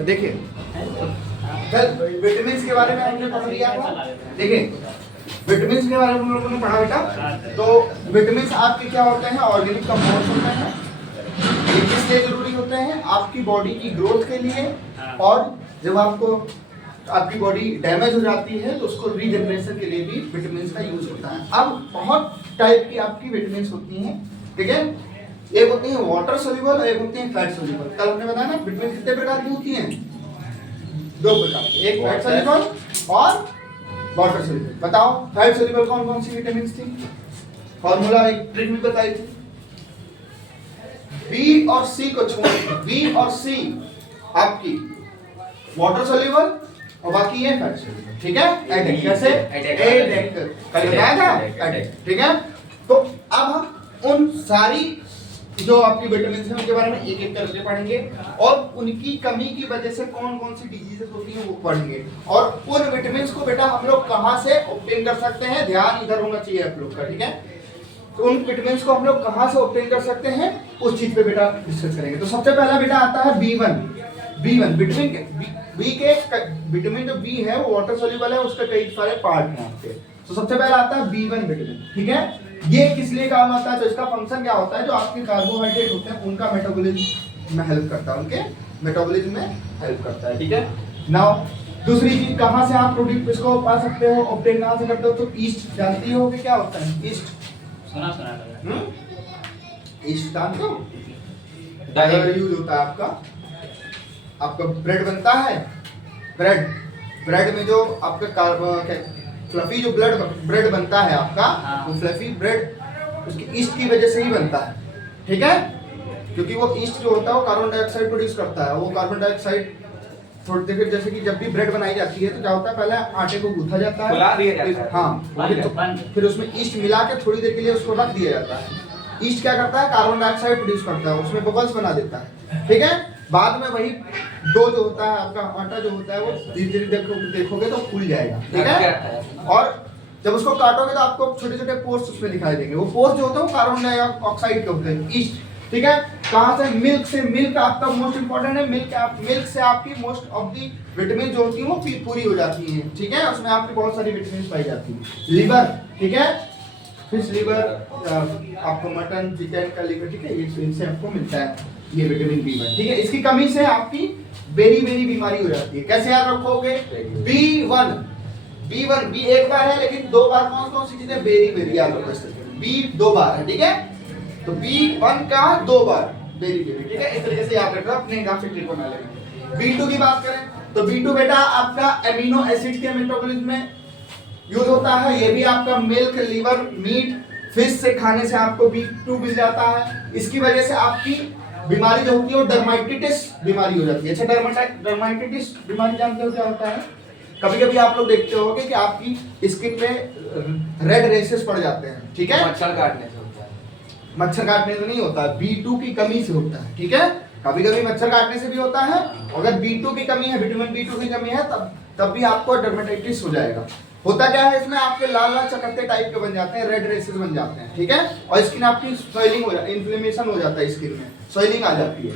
देखिए कल विटामिन के बारे में हमने पढ़ लिया था। देखिए विटामिन के बारे में हम लोगों ने पढ़ा बेटा। तो विटामिन आपके क्या होते हैं, ऑर्गेनिक कंपाउंड्स होते हैं। ये किस लिए जरूरी होते हैं, आपकी बॉडी की ग्रोथ के लिए, और जब आपको आपकी बॉडी डैमेज हो जाती है तो उसको रीजनरेशन के लिए भी विटामिन का यूज होता है। अब बहुत टाइप की आपकी विटामिन होती हैं, ठीक है। एक होती है वाटर सोल्यूबल, एक होती है फैट सोल्यूबल। कल हमने बताया ना विटामिन कितने प्रकार की होती हैं, दो प्रकार की, एक फैट सोल्यूबल और वाटर सोल्यूबल। बताओ फैट सोल्यूबल कौन कौन सी विटामिन थी, फॉर्मूला एक ट्रिक में बताई थी। बी और सी को छोड़, बी और सी आपकी वाटर सोल्यूबल और बाकी ये फैट सोल्यूबल, ठीक है। एडेक्ट कैसे, एडेक्ट कल बताया था, एडेक्ट, ठीक है। तो अब हम उन सारी जो आपकी विटामिन है उनके बारे में एक एक करके पढ़ेंगे, और उनकी कमी की वजह से कौन कौन सी डिजीजेस होती हैं वो पढ़ेंगे, और उन विटामिन को बेटा हम लोग कहां से ऑब्टेन कर सकते हैं, ध्यान इधर होना चाहिए आप लोग का, ठीक है। तो उन विटामिन को हम लोग कहां से ऑब्टेन कर सकते हैं उस चीज पे बेटा डिस्कस करेंगे। तो सबसे पहला बेटा आता है B1 विटामिन जो बी है वो वाटर सोल्यूबल है, उसके कई सारे पार्ट हैं आपके। तो सबसे पहला आता है B1 विटामिन, ठीक है। ये किस लिए काम आता है, तो इसका फंक्शन क्या होता है, जो आपके कार्बोहाइड्रेट होते हैं उनका मेटाबॉलिज्म में हेल्प करता है, उनके मेटाबॉलिज्म में हेल्प करता है, ठीक है। नाउ दूसरी चीज कहां से आप प्रोडक्ट इसको पा सकते हो, ऑब्टेन कहां से करते हो, तो ईस्ट जानती हो कि क्या होता है, ईस्ट सुना ईस्ट जानते हो, डायरी यूज होता है आपका ब्रेड बनता है, ब्रेड में जो आपका फ्लफी जो ब्रेड बनता है आपका, वो फ्लफी ब्रेड उसकी ईस्ट की वजह से ही बनता है, ठीक है। क्योंकि वो ईस्ट जो होता है वो कार्बन डाइऑक्साइड प्रोड्यूस करता है, वो कार्बन डाइऑक्साइड थोड़ी देर, जैसे कि जब भी ब्रेड बनाई जाती है तो क्या होता है, पहले आटे को गूंथा जाता है, हाँ, फिर उसमें ईस्ट मिला के थोड़ी देर के लिए उसको रख दिया जाता है। ईस्ट क्या करता है, कार्बन डाइऑक्साइड प्रोड्यूस करता है, उसमें बबल्स बना देता है, ठीक है। बाद में वही डो जो होता है आपका आटा जो होता है वो धीरे धीरे देखोगे तो फूल जाएगा, ठीक है। और जब उसको काटोगे तो आपको छोटे छोटे पोर्स उसमें दिखाई देंगे, वो पोर्स जो होते हैं वो कार्बन डाइऑक्साइड के होते हैं, ईस्ट, ठीक है। कहां से, मिल्क आपका मोस्ट इंपोर्टेंट है। मिल्क से आपकी मोस्ट ऑफ दी विटामिन जो होती है वो पूरी हो जाती है, ठीक है। उसमें आपकी बहुत सारी विटामिन पाई जाती है। लिवर, ठीक है, फिश लिवर, आपको मटन चिकन का लिवर, ठीक है, इनसे आपको मिलता है ये विटामिन B1, ठीक है। इसकी कमी से आपकी बेरी बीमारी हो जाती है। कैसे याद रखोगे, B1 B एक बार है लेकिन दो बार कौन सी चीजें, बेरी याद रखो, B दो बार है, ठीक है। तो B1 का दो बार बेरी, ठीक है। इस तरीके से याद रखना, अपने हिसाब से ट्रिक बना लेंगे। B2 की बात करें तो B2 बेटा आपका एमिनो एसिड के मेटाबॉलिज्म में यूज होता है। ये भी आपका मिल्क, लिवर, मीट, फिश से खाने से आपको B2 मिल जाता है। इसकी वजह से आपकी बीमारी जो होती है वो डर्माटाइटिस बीमारी हो जाती है। अच्छा, डर्माटाइटिस बीमारी जानते हो क्या होता है, कभी कभी आप लोग देखते होंगे कि आपकी स्किन में रेड रेसेस पड़ जाते हैं, ठीक है, मच्छर काटने से होता है। मच्छर काटने से नहीं होता, B2 की कमी से होता है, ठीक है। कभी कभी मच्छर काटने से भी होता है, अगर B2 की कमी है, विटामिन B2 की कमी है, तब भी आपको डर्माटाइटिस हो जाएगा। होता क्या है, इसमें आपके लाल लाल चकत्ते टाइप के बन जाते हैं, रेड रेसेस बन जाते हैं, ठीक है। और स्किन आपकी स्वेलिंग हो जाती है, इन्फ्लेमेशन हो जाता है, स्किन में स्वेलिंग आ जाती है।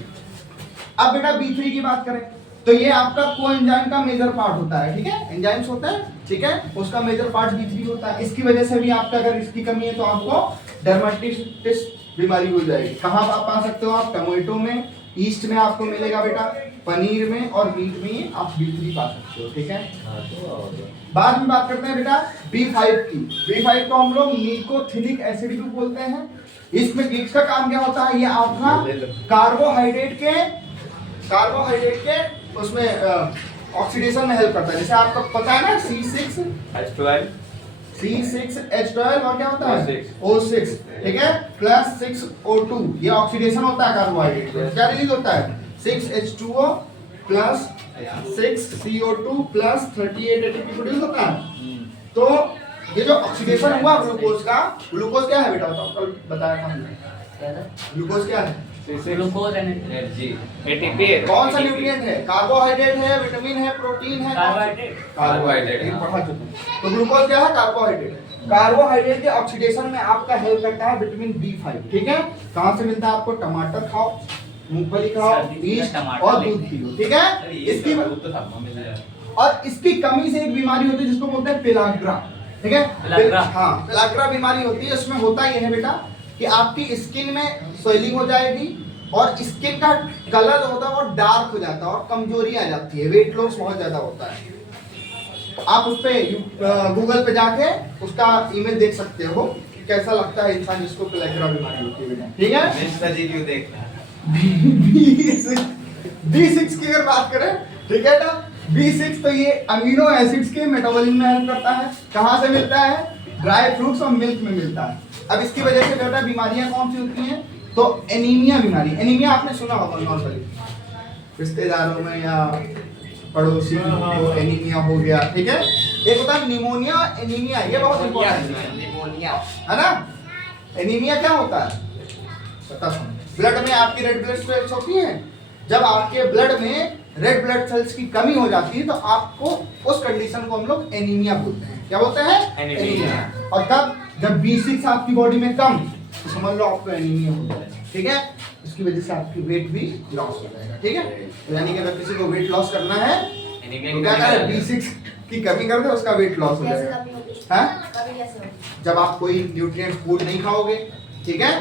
अब बेटा B3 की बात करें तो ये आपका कोएंजाइम का मेजर पार्ट होता है, ठीक है। एंजाइम्स होते हैं, ठीक है, उसका मेजर पार्ट B3 होता है। इसकी वजह से भी आपका अगर इसकी कमी है तो आपको डर्माटाइटिस बीमारी हो जाएगी। कहाँ आप पा सकते हो, आप टमाटो में, ईस्ट में आपको मिलेगा बेटा, पनीर में और मीट में आप B3 पा सकते हो, ठीक है। बाद में बात करते हैं बेटा B5 की। B5 को हम लोग निकोथिनिक एसिड भी बोलते हैं। इसमें इसका काम क्या होता है, ये आपका कार्बोहाइड्रेट के उसमें ऑक्सीडेशन में हेल्प करता है। जैसे आपको पता है ना C6H12 और क्या होता है O6, ठीक है, प्लस 6O2, ये ऑक्सीडेशन होता है कार्बोहाइड्रेट में। क्या रिलीज होता है, 6H2O plus 6CO2 plus 38 ATP produce होता है। तो ये जो ऑक्सीडेशन हुआ ग्लूकोज क्या है बेटा, कल बताया था हमने, ग्लूकोज क्या है, ग्लूकोज एनर्जी, एटीपी। कौन सा न्यूट्रिएंट है, कार्बोहाइड्रेट है, विटामिन है, प्रोटीन है, कार्बोहाइड्रेट पढ़ा चुके हैं। तो ग्लूकोज क्या है, कार्बोहाइड्रेट के ऑक्सीडेशन में आपका हेल्प करता है विटामिन B5, ठीक है। कहां से मिलता है आपको, टमाटर खाओ, मूंगफली खाओ, सर्दी में ईस्ट टमाटर और लेके। दूध पियो, ठीक है। इसकी कमी से एक बीमारी होती है जिसको बोलते हैं पेलाग्रा, ठीक है। पेलाग्रा। हाँ, पेलाग्रा बीमारी होती है। उसमें होता यह है बेटा कि आपकी स्किन में स्वेलिंग हो जाएगी और स्किन का कलर होता है वो डार्क हो जाता है और कमजोरी आ जाती है, वेट लॉस बहुत ज्यादा होता है। आप उस पे गूगल पे जाके उसका इमेज देख सकते हो कि कैसा लगता है इंसान जिसको पेलाग्रा बीमारी होती है बेटा, ठीक है। B6 की अगर बात करें, ठीक है ना, B6 तो ये अमीनो एसिड्स के मेटाबॉलिज्म में हेल्प करता है। कहाँ से मिलता है? ड्राई फ्रूट्स और मिल्क में मिलता है। अब इसकी वजह से बेटा बीमारियां कौन सी होती हैं? तो एनीमिया बीमारी। एनीमिया आपने सुना होगा नॉर्मली, रिश्तेदारों में या पड़ोसी को एनीमिया हो गया, ठीक है। एक होता है निमोनिया, एनीमिया, ये बहुत इंपॉर्टेंट है, निमोनिया, है ना। एनीमिया क्या होता है? पता सुनो, ब्लड में आपकी रेड ब्लड सेल्स होती हैं। जब आपके ब्लड में रेड ब्लड सेल्स की कमी हो जाती है तो आपको उस कंडीशन को हम लोग एनीमिया बोलते हैं। क्या बोलते हैं? एनीमिया। और कब? जब B6 आपकी बॉडी में कम, तो समझ लो आपको एनीमिया हो जाएगा, ठीक है। इसकी वजह से आपकी वेट भी लॉस हो जाएगा, ठीक है। तो यानी कि अगर किसी को वेट लॉस करना है तो क्या करें? B6 की कमी कर दे, उसका वेट लॉस हो जाएगा। हैं? जब आप कोई न्यूट्रिएंट फूड नहीं खाओगे, ठीक है।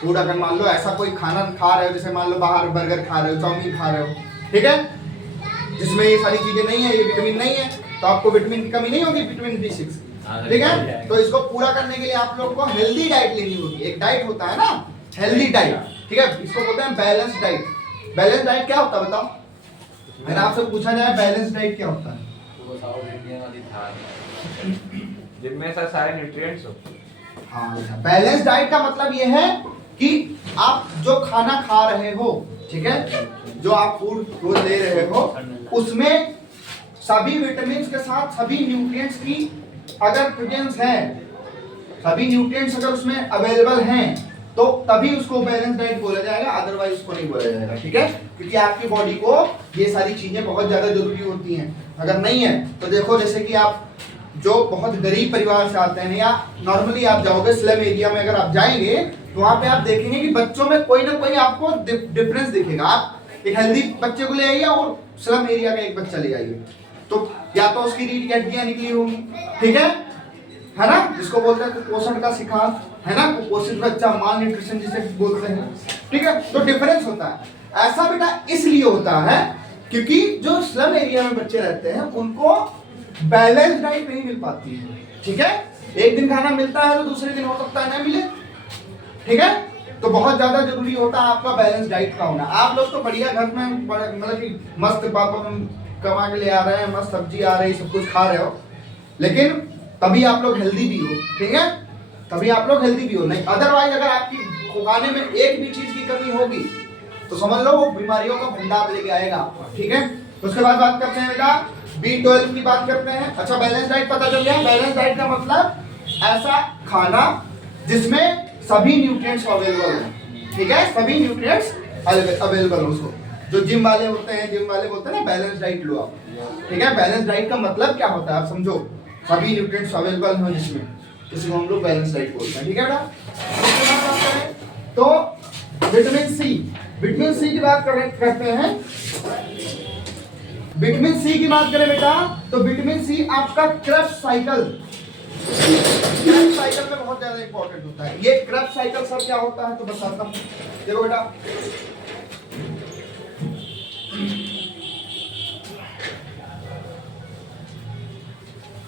फूड अगर मान लो ऐसा कोई खाना खा रहे हो, जैसे मान लो बाहर बर्गर खा रहे हो, चाउमीन खा रहे हो, ठीक है, जिसमें ये सारी चीजें नहीं है, ये विटामिन नहीं है, तो आपको विटामिन की कमी नहीं होगी, विटामिन B6, ठीक है। तो इसको पूरा करने के लिए आप लोग को हेल्दी डाइट लेनी होगी। एक डाइट होता है ना, हेल्दी डाइट, ठीक है, इसको बोलते हैं बैलेंस डाइट। बैलेंस डाइट क्या होता है बताओ? अगर आपसे पूछा जाए बैलेंस डाइट क्या होता है? जिनमें से सारे न्यूट्रिएंट्स हो। हाँ, बैलेंस डाइट का मतलब ये है कि आप जो खाना खा रहे हो, ठीक है, जो आप फूड रोज ले रहे हो, उसमें सभी विटामिन के साथ सभी न्यूट्रिएंट्स की अगर प्रेजेंस है, सभी न्यूट्रिएंट्स अगर उसमें अवेलेबल हैं, तो तभी उसको बैलेंस डाइट बोला जाएगा, अदरवाइज उसको नहीं बोला जाएगा, ठीक है। क्योंकि आपकी बॉडी को ये सारी चीजें बहुत ज्यादा जरूरी होती हैं। अगर नहीं है तो देखो, जैसे कि आप जो बहुत गरीब परिवार से आते हैं या नॉर्मली आप जाओगे स्लम एरिया में, अगर आप जाएंगे तो वहाँ पे आप देखेंगे कि बच्चों में कोई ना कोई आपको डिफरेंस दिखेगा। आप एक हेल्दी बच्चे को ले आइए और स्लम एरिया का एक बच्चा ले आइए, तो या तो उसकी रीढ़ की हड्डियां निकली होंगी, ठीक है ना, जिसको बोलते हैं कुपोषण का शिकार, है ना, कुपोषित बच्चा, माल न्यूट्रिशन जिसे बोलते हैं, ठीक है। तो डिफरेंस होता है। ऐसा बेटा इसलिए होता है क्योंकि जो स्लम एरिया में बच्चे रहते हैं उनको बैलेंस डाइट नहीं मिल पाती है, ठीक है। एक दिन खाना मिलता है तो दूसरे दिन हो सकता है ना मिले, ठीक है। तो बहुत ज्यादा जरूरी होता है आपका बैलेंस डाइट का होना। आप लोग तो बढ़िया घर में मतलब कि मस्त पापा कमा के ले आ रहे हैं, मस्त सब्जी आ रही, सब कुछ खा रहे हो, लेकिन तभी आप लोग हेल्दी भी हो, ठीक है, तभी आप लोग हेल्दी भी हो। नहीं अदरवाइज अगर आपकी खाने में एक भी चीज की कमी होगी तो समझ लो वो बीमारियों का भंडार लेके आएगा, ठीक है। तो उसके बाद बात करते हैं बेटा B12 की बात करते हैं। अच्छा, बैलेंस डाइट पता चल गया। बैलेंस डाइट का मतलब ऐसा खाना जिसमें सभी न्यूट्रिएंट्स अवेलेबल हो, ठीक है, सभी न्यूट्रिएंट्स अवेलेबल हो। उसको जो जिम वाले होते हैं, जिम वाले बोलते हैं ना बैलेंस डाइट लो आप, ठीक है। बैलेंस डाइट का मतलब क्या होता है आप समझो, सभी न्यूट्रिएंट्स अवेलेबल हो जिसमें, इसको हम लोग बैलेंस डाइट बोलते हैं, ठीक है बेटा। उसके बाद बात करें तो विटामिन सी, विटामिन सी की बात करते हैं। विटामिन सी की बात करें बेटा तो विटामिन सी आपका क्रेब्स साइकिल, क्रेब्स साइकिल में बहुत ज्यादा इंपॉर्टेंट होता है। ये क्रेब्स साइकिल सर क्या होता है तो बताता हूं, देखो बेटा,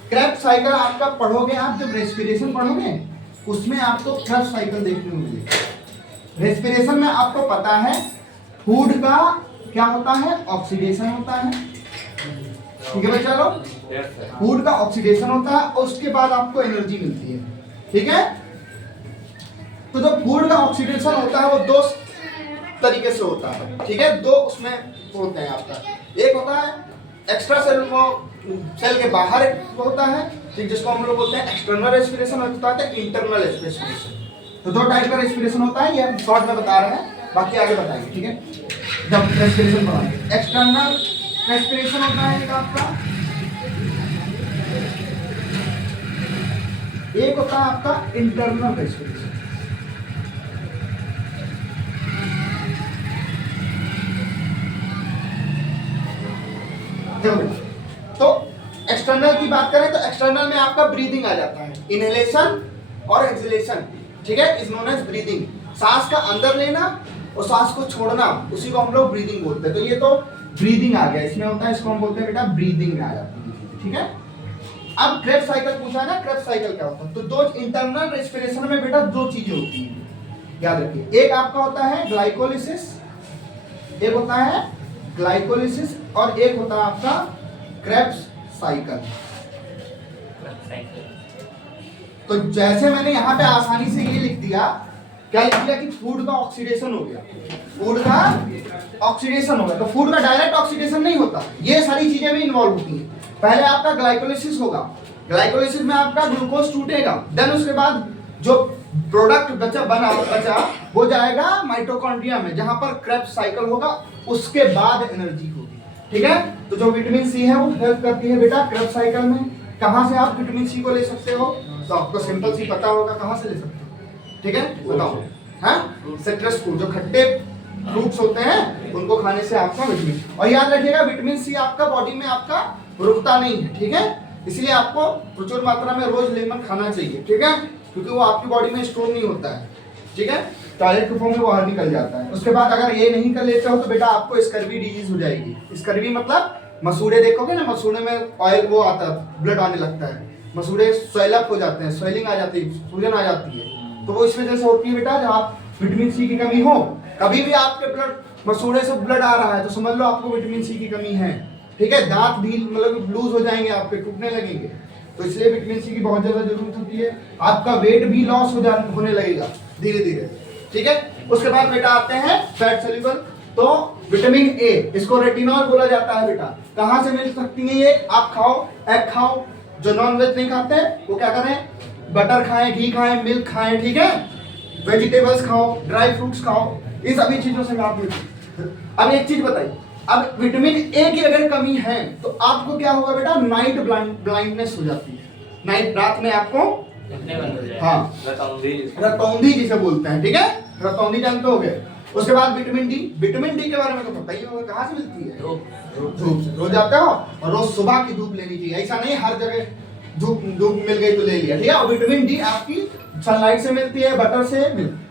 क्रेब्स साइकिल आपका पढ़ोगे आप, जब रेस्पिरेशन पढ़ोगे उसमें आपको क्रेब्स साइकिल देखने को मिलेगी। रेस्पिरेशन में आपको पता है फूड का क्या होता है, ऑक्सीडेशन होता है, ठीक है बच्चा लोग, फूड का ऑक्सीडेशन होता है और उसके बाद आपको एनर्जी मिलती है, ठीक है। तो जो फूड का ऑक्सीडेशन होता है वो दो तरीके से होता है, ठीक है, दो उसमें होते हैं आपका। एक होता है एक्स्ट्रा सेल, वो सेल के बाहर होता है, ठीक, जिसको हम लोग बोलते हैं एक्सटर्नल रेस्पिरेशन, और होता है इंटरनल रेस्पिरेशन। तो दो टाइप का रेस्पिरेशन होता है, ये हम शॉर्ट में बता रहे हैं, बाकी आगे बताएंगे, ठीक है, जब रेस्पिरेशन पढ़ाएंगे। एक्सटर्नल रेस्पिरेशन होता है एक आपका, एक होता है आपका इंटरनल रेस्पिरेशन। देखो तो एक्सटर्नल की बात करें तो एक्सटर्नल में आपका ब्रीदिंग आ जाता है, इनहेलेशन और एक्सहेलेशन, ठीक है, इज नोन एज ब्रीदिंग। सांस का अंदर लेना और सांस को छोड़ना, उसी को हम लोग ब्रीदिंग बोलते हैं। तो ये तो ब्रीदिंग आ गया, इसमें होता है, इसको हम बोलते हैं बेटा ब्रीदिंग में आ जाती है, ठीक है। अब क्रेब्स साइकिल पूछा है ना, क्रेब्स साइकिल क्या होता है? तो दो इंटरनल रेस्पिरेशन में बेटा दो चीजें होती हैं, याद रखिए। एक आपका होता है ग्लाइकोलिसिस, एक होता है ग्लाइकोलिसिस और एक होता है आपका क्रेब्स साइकिल। तो जैसे मैंने यहाँ पे आसानी से ये लिख दिया, क्या लिख दिया कि फूड का ऑक्सीडेशन हो गया, फूड का ऑक्सीडेशन हो गया। तो फूड का डायरेक्ट ऑक्सीडेशन नहीं होता, ये सारी चीजें भी इन्वॉल्व होती हैं। पहले आपका ग्लाइकोलिसिस होगा, ग्लाइकोलिसिस में आपका ग्लूकोज टूटेगा, देन उसके बाद जो प्रोडक्ट बचा वो जाएगा माइटोकॉन्ड्रिया में, जहां पर क्रेब्स साइकिल होगा, उसके बाद एनर्जी होगी, ठीक है। तो जो विटामिन सी है वो हेल्प करती है बेटा क्रेब्स साइकिल में। कहां से आप विटामिन सी को ले सकते हो? तो आपको सिंपल सी पता होगा कहां से ले सकते हो, ठीक है, बताओ। हाँ, सिट्रस फ्रूट, जो खट्टे फ्रूट्स होते हैं उनको खाने से आपका विटामिन, और याद रखिएगा विटामिन सी आपका बॉडी में आपका रुकता नहीं है, ठीक है, इसलिए आपको प्रचुर मात्रा में रोज लेमन खाना चाहिए, ठीक है, क्योंकि वो आपकी बॉडी में स्टोर नहीं होता है, ठीक है, टॉयलेट के फॉर्म में बाहर निकल जाता है। उसके बाद अगर ये नहीं कर लेते हो तो बेटा आपको स्कर्वी डिजीज हो जाएगी। स्कर्वी मतलब मसूड़े देखोगे ना, मसूड़े में ऑयल वो आता है, ब्लड आने लगता है, मसूड़े स्वेल अप हो जाते हैं, स्वेलिंग आ जाती है, सूजन आ जाती है, तो वो इस वजह से होती है बेटा। जब आप विटामिन सी की कमी हो, कभी भी आपके ब्लड मसूड़े से ब्लड आ रहा है तो समझ लो आपको विटामिन सी की कमी है, ठीक है। दांत भी मतलब लूज हो जाएंगे, आपके टूटने लगेंगे, तो इसलिए विटामिन सी की बहुत ज्यादा जरूरत होती है। आपका वेट भी लॉस होने लगेगा धीरे धीरे, ठीक है। उसके बाद बेटा आते हैं फैट सोल्यूबल। तो विटामिन ए, इसको रेटिनॉल बोला जाता है बेटा। कहां से मिल सकती है ये? आप खाओ, एग खाओ, जो नॉन वेज नहीं खाते वो क्या करें, बटर खाएं, घी खाएं, मिल्क खाएं, ठीक है, वेजिटेबल्स खाओ, ड्राई फ्रूट्स खाओ, इन सभी चीजों से आप मिलते। अब एक चीज बताइए, अब विटामिन ए की अगर कमी है तो आपको क्या होगा बेटा, नाइट ब्लाइंडनेस हो जाती है, नाइट, रात में आपको, हाँ, रतौंधी जिसे बोलते हैं, ठीक है, रतौंधी जानते हो गए। उसके बाद विटामिन डी, विटामिन डी के बारे में तो पता ही होगा, कहाँ से मिलती है? धूप से। रोज जाते हो और रोज सुबह की धूप लेनी चाहिए, ऐसा नहीं हर जगह धूप मिल गई तो ले लिया, ठीक है। और विटामिन डी आपकी सनलाइट से मिलती है, बटर से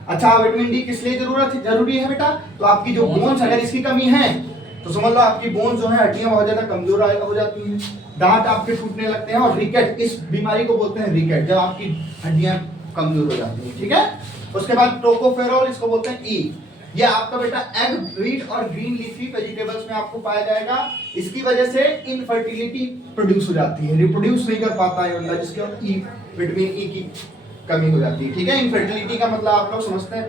अच्छा, विटामिन डी किस लिए जरूरी है बेटा? तो आपकी जो बोन्स, अगर इसकी कमी है तो समझ लो आपकी बोन्स जो है, हड्डियां बहुत ज्यादा कमजोर हो जाती हैं, दांत आपके टूटने लगते हैं, और रिकेट, इस बीमारी को बोलते हैं रिकेट, जब आपकी हड्डियां कमजोर हो जाती हैं, ठीक है। उसके बाद टोकोफेरोल, इसको बोलते हैं ई, ये आपका बेटा एग, व्हीट और ग्रीन लीफी वेजिटेबल्स में आपको पाया जाएगा। इसकी वजह से इनफर्टिलिटी प्रोड्यूस हो जाती है, रिप्रोड्यूस नहीं कर पाता है बंदा, जिसके ई, विटामिन ई की कमी हो जाती है, ठीक है। इनफर्टिलिटी का मतलब आप लोग समझते हैं,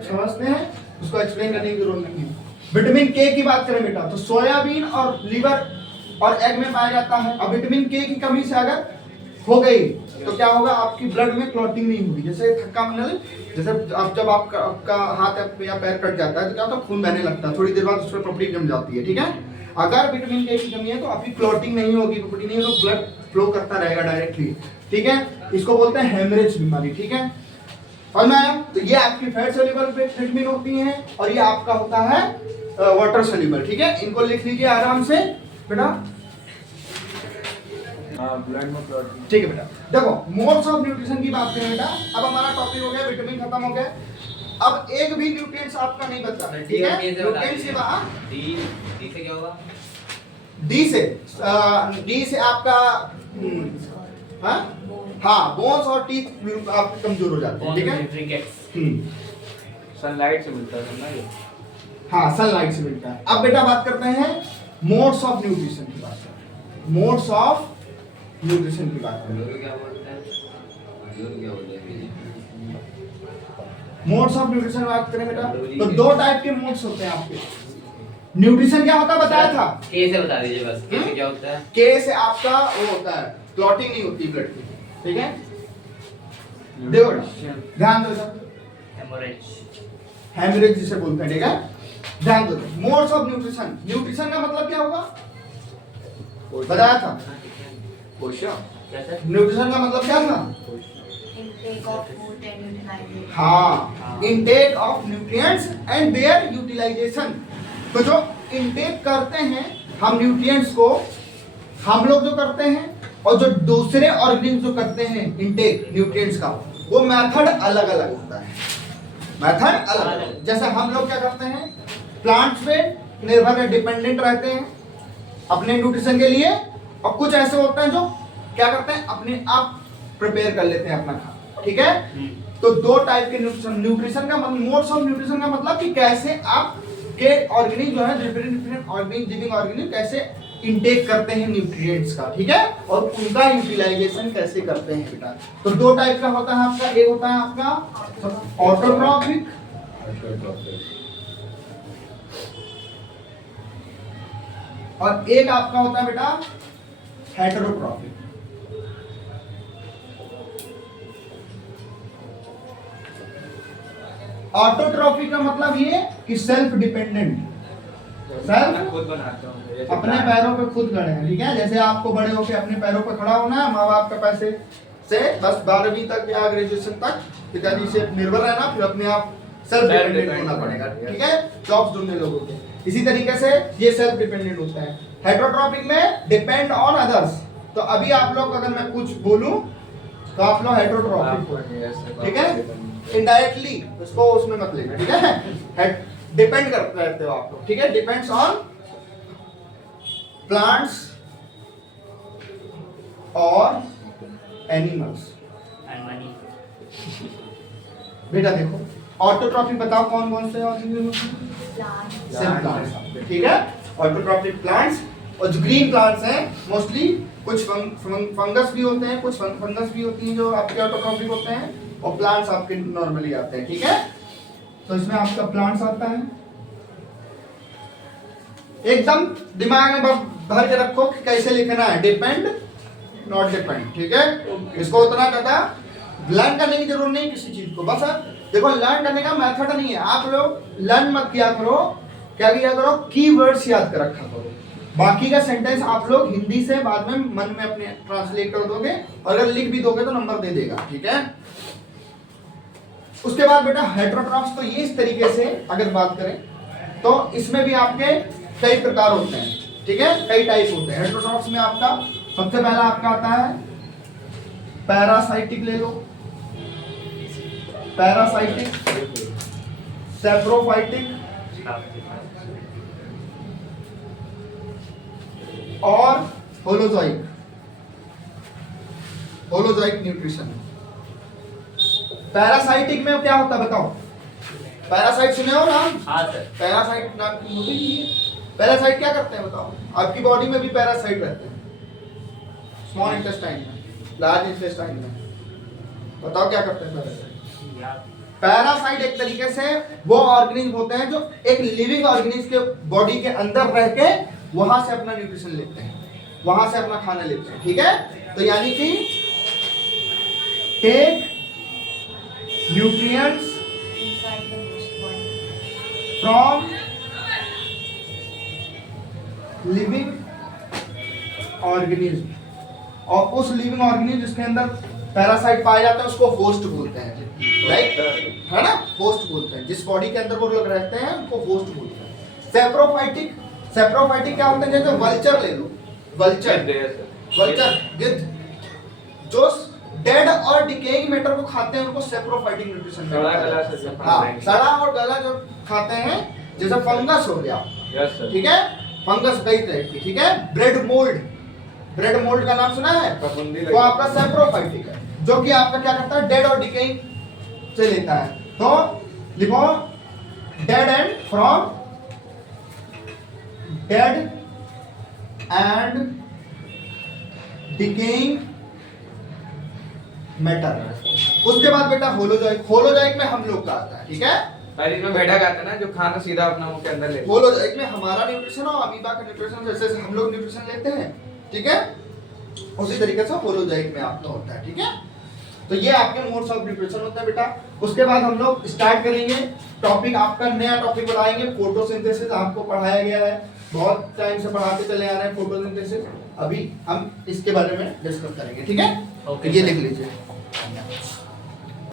उसको एक्सप्लेन करने की जरूरत नहीं है। विटामिन के की बात करें बेटा, तो सोयाबीन और लीवर और एग में पाया जाता है। अब विटामिन के की कमी से अगर हो गई तो क्या होगा, आपकी ब्लड में क्लॉटिंग नहीं होगी। जैसे थक्का मनल, जैसे जब आपका हाथ या पैर कट जाता है तो क्या होता है, खून बहने लगता है, थोड़ी देर बाद उसमें पपड़ी जम जाती है, ठीक है। अगर विटामिन के की कमी है तो आपकी क्लॉटिंग नहीं होगी, पपड़ी नहीं होगी, ब्लड फ्लो करता रहेगा डायरेक्टली, ठीक है। इसको बोलते हैं हेमरेज बीमारी, ठीक है, समझ में आया? तो ये आपकी फैट सोल्यूबल विटामिन होती हैं, और ये आपका होता है वाटर सोल्यूबल, ठीक है। इनको लिख लीजिए आराम से बेटा, ब्लड में क्लॉटिंग, ठीक है बेटा। देखो मोड्स ऑफ न्यूट्रिशन की बात करें बेटा, अब हमारा टॉपिक हो गया, विटामिन खत्म हो गया, अब एक भी न्यूट्रिएंट्स आपका नहीं बचा, ठीक है। न्यूट्रिएंट्स के बाद डी से क्या होगा? डी से आपका हाँ, बोन्स और टीथ आपके कमजोर हो जाते हैं, ठीक है। सनलाइट से मिलता है ना ये, हाँ, सनलाइट से मिलता है। अब बेटा बात करते हैं मोड्स ऑफ न्यूट्रिशन की बात करें, मोड्स ऑफ न्यूट्रिशन की बात करें। मोड्स ऑफ न्यूट्रिशन बात करें बेटा, तो दो टाइप के मोड्स होते हैं आपके। न्यूट्रिशन क्या होता है बताया था, के से बता दीजिए बस, के से क्या होता है? के से आपका वो होता है, क्लॉटिंग नहीं होती ब्लड की, ठीक है। देखो ध्यान दो, हेमरेज जिसे बोलते हैं, ठीक है, ध्यान दो। मोड्स ऑफ न्यूट्रिशन, न्यूट्रिशन का मतलब क्या होगा बताया था, पोषण। न्यूट्रिशन का मतलब क्या था? Intake of food and utilization. हाँ, intake of nutrients and their utilization. तो जो इनटेक करते हैं हम न्यूट्रिएंट्स को हम लोग जो करते हैं और जो दूसरे ऑर्गेनिज्म जो करते हैं इनटेक न्यूट्रिएंट्स का, वो मेथड अलग अलग होता है। मेथड अलग अलग। जैसे हम लोग क्या करते हैं, प्लांट्स पे निर्भर डिपेंडेंट रहते हैं अपने न्यूट्रिशन के लिए, और कुछ ऐसे होते हैं जो क्या करते हैं अपने आप प्रिपेयर कर लेते हैं अपना खाना, ठीक है। तो दो टाइप के न्यूट्रिशन का मतलब, मोड्स ऑफ न्यूट्रिशन का मतलब कि कैसे आप के ऑर्गेनिज्म जो है डिफरेंट ऑर्गेनिज्म, लिविंग ऑर्गेनिज्म कैसे इनटेक करते हैं न्यूट्रिएंट्स का, ठीक है, और उनका यूटिलाइजेशन कैसे करते हैं बेटा। तो दो टाइप का होता है आपका, एक होता है आपका ऑटोट्रॉफिक और एक आपका होता है बेटा हेटेरोट्रॉफिक। ऑटोट्रॉफिक का मतलब ये कि सेल्फ डिपेंडेंट, सेल्फ खुद बनाता हूँ, अपने पैरों पे खुद खड़े हैं, ठीक है। जैसे आपको बड़े होके अपने पैरों पे खड़ा होना है, माँ बाप के पैसे से बस 12वीं तक या ग्रेजुएशन तक पिताजी से निर्भर रहना, फिर अपने आप सेल्फ डिपेंडेंट होना पड़ेगा, ठीक है, जॉब्स ढूंढने लोगों के। इसी तरीके से ये सेल्फ डिपेंडेंट होता है। हेटेरोट्रॉफिक में डिपेंड ऑन अदर्स। तो अभी आप लोग अगर मैं कुछ बोलूं तो आप लोग हेटेरोट्रॉफिक हो, ठीक है, इनडायरेक्टली उसको उसमें मत लेना, ठीक है। डिपेंड करते रहते हो आप लोग, ठीक है, डिपेंड्स ऑन प्लांट्स और एनिमल्स। बेटा देखो ऑटोट्रॉफिक बताओ कौन कौन से प्लांट, ठीक है। ऑटोट्रॉफिक प्लांट्स, और जो ग्रीन प्लांट्स हैं मोस्टली कुछ फंगस भी होते हैं, कुछ फंगस भी होती हैं जो आपके ऑटोट्रॉफिक होते हैं, और प्लांट्स आपके नॉर्मली आते हैं, ठीक है। तो इसमें आपका प्लांट्स आता है। एकदम दिमाग में भर के रखो कि कैसे लिखना है, डिपेंड नॉट डिपेंड, ठीक है। इसको उतना ज्यादा लर्न करने की जरूरत नहीं किसी चीज को, बस देखो लर्न करने का मेथड नहीं है। आप लोग लर्न मत किया करो, क्या किया करो, कीवर्ड्स याद कर रखा करो। बाकी का सेंटेंस आप लोग हिंदी से बाद में मन में अपने ट्रांसलेट कर दोगे, और अगर लिख भी दोगे तो नंबर दे देगा, ठीक है। उसके बाद बेटा हेटेरोट्रॉफ्स, तो ये इस तरीके से अगर बात करें तो इसमें भी आपके कई प्रकार होते हैं, ठीक है, कई टाइप होते हैं। हेटेरोट्रॉफ्स में आपका सबसे पहला आपका आता है पैरासाइटिक, ले लो पैरासाइटिक, सेप्रोफाइटिक और होलोजोइक। Holozoic nutrition. पैरासाइटिक में क्या होता है बताओ, पैरासाइट सुने हो नाम? हाँ सर। पैरासाइट नाम की मूवी नहीं है। पैरासाइट क्या करते हैं बताओ? आपकी बॉडी में भी पैरासाइट रहते हैं, स्मॉल इंटेस्टाइन में, लार्ज इंटेस्टाइन में। बताओ क्या करते हैं पैरासाइट? पैरासाइट एक तरीके से वो ऑर्गेनिज्म होते हैं जो एक लिविंग ऑर्गेनिज्म के बॉडी के अंदर रह के वहां से अपना न्यूट्रिशन लेते हैं, वहां से अपना खाना लेते हैं, ठीक है। तो यानी कि take nutrients from living organism, और उस लिविंग ऑर्गेनिज्म जिसके अंदर पैरासाइट पाए जाते हैं उसको होस्ट बोलते हैं, राइट, है ना, होस्ट बोलते हैं। जिस बॉडी के अंदर वो लोग रहते हैं उनको होस्ट बोलते हैं। सेप्रोफाइटिक, सेप्रोफाइटिक क्या होते हैं? जैसे वल्चर ले लो, वल्चर, वल्चर गिद्ध जो डेड और डिकेइंग मैटर को खाते हैं उनको सेप्रोफाइटिक न्यूट्रिशन कहते हैं। हाँ, सड़ा और गला जो खाते हैं, जैसे फंगस हो गया, ठीक है, फंगस कई टाइप की, ठीक है। ब्रेड मोल्ड, ब्रेड मोल्ड का नाम सुना है? वो आपका सेप्रोफाइटिक है, जो कि आपका क्या करता है, डेड और डिकेइंग से लेता है। तो लिखो dead and from dead and decaying matter. उसके बाद बेटा होलोजोइक, होलोजोइक में हम लोग का आता है, ठीक है। पहले इसमें बैठा आता है ना जो खाना सीधा अपना मुंह के अंदर ले। होलोजोइक में हमारा न्यूट्रिशन और अमीबा का न्यूट्रिशन जैसे हम लोग न्यूट्रिशन लेते हैं, ठीक है, उसी तरीके से होलोजोइक में आपका होता है, ठीक है। तो ये आपके मोड्स ऑफ न्यूट्रिशन होता है बेटा। उसके बाद हम लोग स्टार्ट करेंगे टॉपिक, आपका नया टॉपिक बताएंगे, फोटोसिंथेसिस। आपको पढ़ाया गया है, बहुत टाइम से पढ़ाते चले आ रहे हैं फोटोसिंथेसिस। अभी हम इसके बारे में डिस्कस करेंगे, ठीक है। ओके, ये लिख लीजिए।